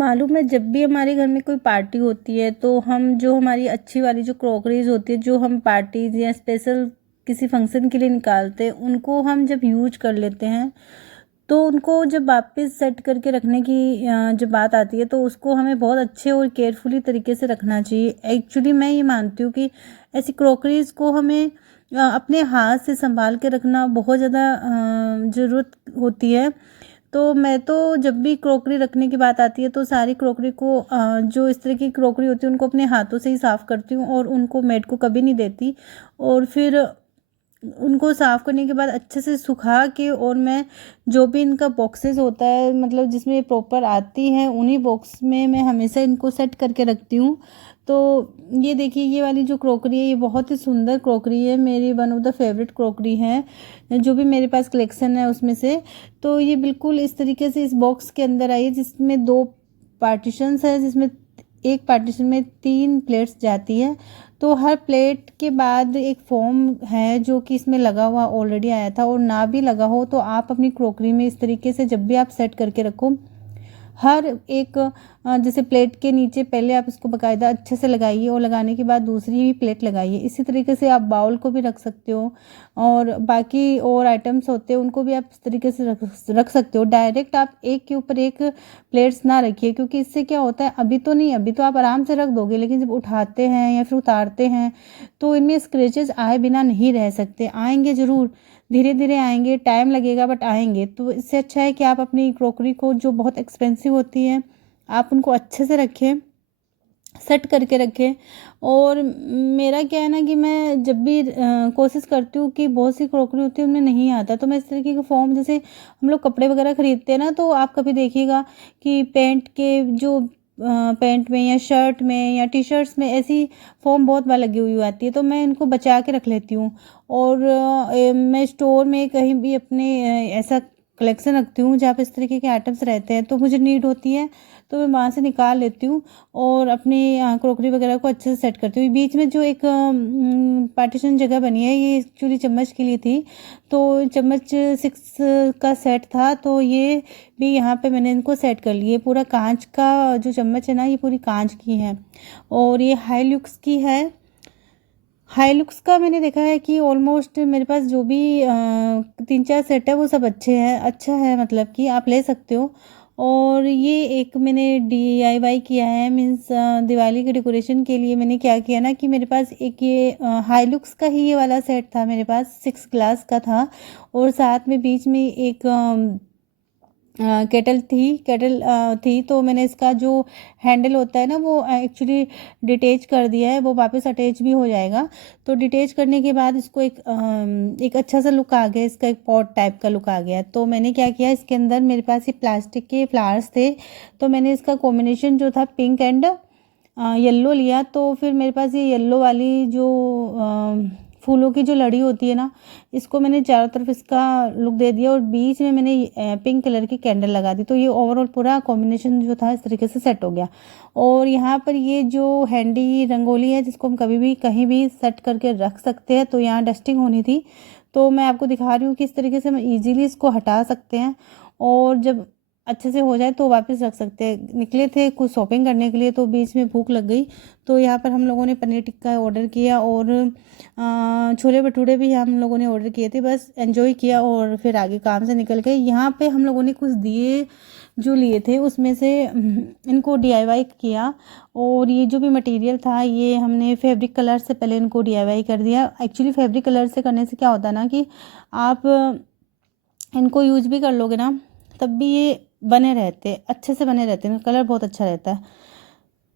मालूम है, जब भी हमारे घर में कोई पार्टी होती है तो हम जो हमारी अच्छी वाली जो क्रॉकरीज होती है, जो हम पार्टीज या स्पेशल किसी फंक्शन के लिए निकालते हैं, उनको हम जब यूज कर लेते हैं तो उनको जब वापस सेट करके रखने की जब बात आती है तो उसको हमें बहुत अच्छे और केयरफुली तरीके से रखना चाहिए। एक्चुअली मैं ये मानती हूँ कि ऐसी क्रॉकरीज को हमें अपने हाथ से संभाल के रखना बहुत ज़्यादा ज़रूरत होती है। तो मैं तो जब भी क्रॉकरी रखने की बात आती है तो सारी क्रॉकरी को जो इस तरह की क्रॉकरी होती है उनको अपने हाथों से ही साफ़ करती हूँ और उनको मेड को कभी नहीं देती। और फिर उनको साफ़ करने के बाद अच्छे से सुखा के, और मैं जो भी इनका बॉक्सेस होता है, मतलब जिसमें ये प्रॉपर आती हैं, उन्हीं बॉक्स में मैं हमेशा इनको सेट करके रखती हूँ। तो ये देखिए, ये वाली जो क्रॉकरी है ये बहुत ही सुंदर क्रॉकरी है, मेरी one of the favourite crockery है जो भी मेरे पास कलेक्शन है उसमें से। तो ये बिल्कुल इस तरीके से इस बॉक्स के अंदर आई है, जिसमें दो पार्टीशंस है, जिसमें एक पार्टीशन में 3 प्लेट्स जाती है। तो हर प्लेट के बाद एक फोम है जो कि इसमें लगा हुआ ऑलरेडी आया था, और ना भी लगा हो तो आप अपनी क्रॉकरी में इस तरीके से जब भी आप सेट करके रखो, हर एक जैसे प्लेट के नीचे पहले आप इसको बाकायदा अच्छे से लगाइए, और लगाने के बाद दूसरी भी प्लेट लगाइए। इसी तरीके से आप बाउल को भी रख सकते हो, और बाकी और आइटम्स होते हैं उनको भी आप इस तरीके से रख सकते हो। डायरेक्ट आप एक के ऊपर एक प्लेट्स ना रखिए, क्योंकि इससे क्या होता है, अभी तो नहीं, अभी तो आप आराम से रख दोगे, लेकिन जब उठाते हैं या फिर उतारते हैं तो इनमें स्क्रैचेस आए बिना नहीं रह सकते। आएंगे ज़रूर, धीरे धीरे आएंगे, टाइम लगेगा बट आएंगे। तो इससे अच्छा है कि आप अपनी क्रॉकरी को, जो बहुत एक्सपेंसिव होती है, आप उनको अच्छे से रखें, सेट करके रखें। और मेरा क्या है ना कि मैं जब भी कोशिश करती हूँ कि बहुत सी क्रॉकरी होती है उनमें नहीं आता, तो मैं इस तरीके के फॉर्म, जैसे हम लोग कपड़े वगैरह खरीदते हैं ना, तो आप कभी देखिएगा कि पेंट के जो पैंट में या शर्ट में या टी शर्ट्स में ऐसी फॉर्म बहुत बार लगी हुई आती है, तो मैं इनको बचा के रख लेती हूँ। और मैं स्टोर में कहीं भी अपने ऐसा कलेक्शन रखती हूँ जहाँ पे इस तरीके के आइटम्स रहते हैं, तो मुझे नीड होती है तो मैं वहाँ से निकाल लेती हूँ और अपनी क्रॉकरी वगैरह को अच्छे से सेट करती हूँ। बीच में जो एक पार्टीशन जगह बनी है, ये एक्चुअली चम्मच के लिए थी, तो चम्मच 6 का सेट था, तो ये भी यहाँ पे मैंने इनको सेट कर लिए। पूरा कांच का जो चम्मच है ना, ये पूरी कांच की है, और ये हाई लुक्स की है। हाई लुक्स का मैंने देखा है कि ऑलमोस्ट मेरे पास जो भी 3-4 सेट है वो सब अच्छे हैं, अच्छा है, मतलब कि आप ले सकते हो। और ये एक मैंने DIY किया है, मीन्स दिवाली के डेकोरेशन के लिए मैंने क्या किया ना कि मेरे पास एक ये हाई लुक्स का ही ये वाला सेट था, मेरे पास 6 ग्लास का था, और साथ में बीच में एक केटल थी। तो मैंने इसका जो हैंडल होता है ना, वो एक्चुअली डिटेच कर दिया है, वो वापस अटैच भी हो जाएगा। तो डिटेच करने के बाद इसको एक अच्छा सा लुक आ गया, इसका एक पॉट टाइप का लुक आ गया। तो मैंने क्या किया, इसके अंदर मेरे पास ये प्लास्टिक के फ्लावर्स थे, तो मैंने इसका कॉम्बिनेशन जो था पिंक एंड येल्लो लिया। तो फिर मेरे पास ये येल्लो वाली जो फूलों की जो लड़ी होती है ना, इसको मैंने चारों तरफ इसका लुक दे दिया, और बीच में मैंने पिंक कलर की कैंडल लगा दी। तो ये ओवरऑल पूरा कॉम्बिनेशन जो था इस तरीके से सेट हो गया। और यहाँ पर ये जो हैंडी रंगोली है, जिसको हम कभी भी कहीं भी सेट करके रख सकते हैं, तो यहाँ डस्टिंग होनी थी, तो मैं आपको दिखा रही हूँ कि इस तरीके से हम ईजिली इसको हटा सकते हैं, और जब अच्छे से हो जाए तो वापस रख सकते हैं। निकले थे कुछ शॉपिंग करने के लिए, तो बीच में भूख लग गई, तो यहाँ पर हम लोगों ने पनीर टिक्का ऑर्डर किया, और छोले भटूरे भी हम लोगों ने ऑर्डर किए थे। बस एंजॉय किया और फिर आगे काम से निकल गए। यहाँ पे हम लोगों ने कुछ दिए जो लिए थे उसमें से इनको DIY किया, और ये जो भी मटेरियल था ये हमने फैब्रिक कलर से पहले इनको DIY कर दिया। एक्चुअली फैब्रिक कलर से करने से क्या होता है ना कि आप इनको यूज भी कर लोगे ना, तब भी ये बने रहते, अच्छे से बने रहते हैं, कलर बहुत अच्छा रहता है।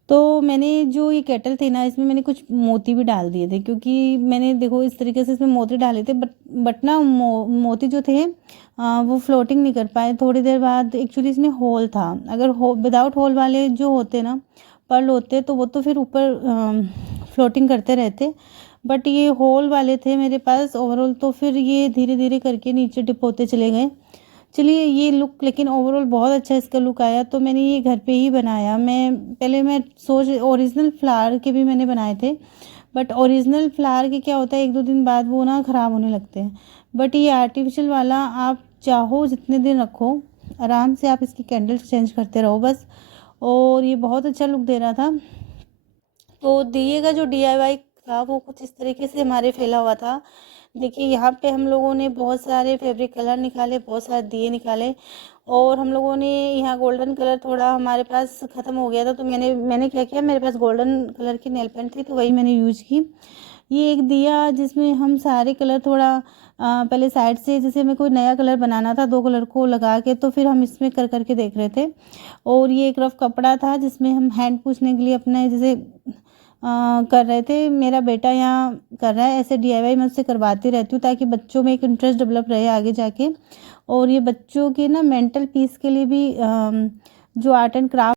तो मैंने जो ये केटल थी ना, इसमें मैंने कुछ मोती भी डाल दिए थे, क्योंकि मैंने देखो इस तरीके से इसमें मोती डाले थे, बट ना मोती जो थे वो फ्लोटिंग नहीं कर पाए थोड़ी देर बाद। एक्चुअली इसमें होल था, अगर विदाउट होल वाले जो होते ना, पर्ल होते, तो वो तो फिर ऊपर फ्लोटिंग करते रहते, बट ये होल वाले थे मेरे पास ओवरऑल, तो फिर ये धीरे धीरे करके नीचे डिप होते चले गए। चलिए, ये लुक लेकिन ओवरऑल बहुत अच्छा इसका लुक आया, तो मैंने ये घर पे ही बनाया। मैं सोच ओरिजिनल फ्लावर के भी मैंने बनाए थे, बट ओरिजिनल फ्लावर के क्या होता है, 1-2 दिन बाद वो ना ख़राब होने लगते हैं। बट ये आर्टिफिशियल वाला आप चाहो जितने दिन रखो, आराम से आप इसकी कैंडल चेंज करते रहो बस। और ये बहुत अच्छा लुक दे रहा था। तो दिए का जो DIY था वो कुछ इस तरीके से हमारे फैला हुआ था। देखिए यहाँ पे हम लोगों ने बहुत सारे फैब्रिक कलर निकाले, बहुत सारे दिए निकाले, और हम लोगों ने यहाँ गोल्डन कलर थोड़ा हमारे पास ख़त्म हो गया था, तो मैंने क्या किया, मेरे पास गोल्डन कलर की नेल पेंट थी तो वही मैंने यूज की। ये एक दिया जिसमें हम सारे कलर थोड़ा पहले साइड से, जैसे हमें कोई नया कलर बनाना था 2 कलर को लगा के, तो फिर हम इसमें कर करके देख रहे थे। और ये एक रफ कपड़ा था जिसमें हम हैंड पूछने के लिए अपने जैसे कर रहे थे। मेरा बेटा यहाँ कर रहा है, ऐसे DIY मैं उससे करवाती रहती हूँ ताकि बच्चों में एक इंटरेस्ट डेवलप रहे आगे जाके। और ये बच्चों के ना मेंटल पीस के लिए भी जो आर्ट एंड क्राफ्ट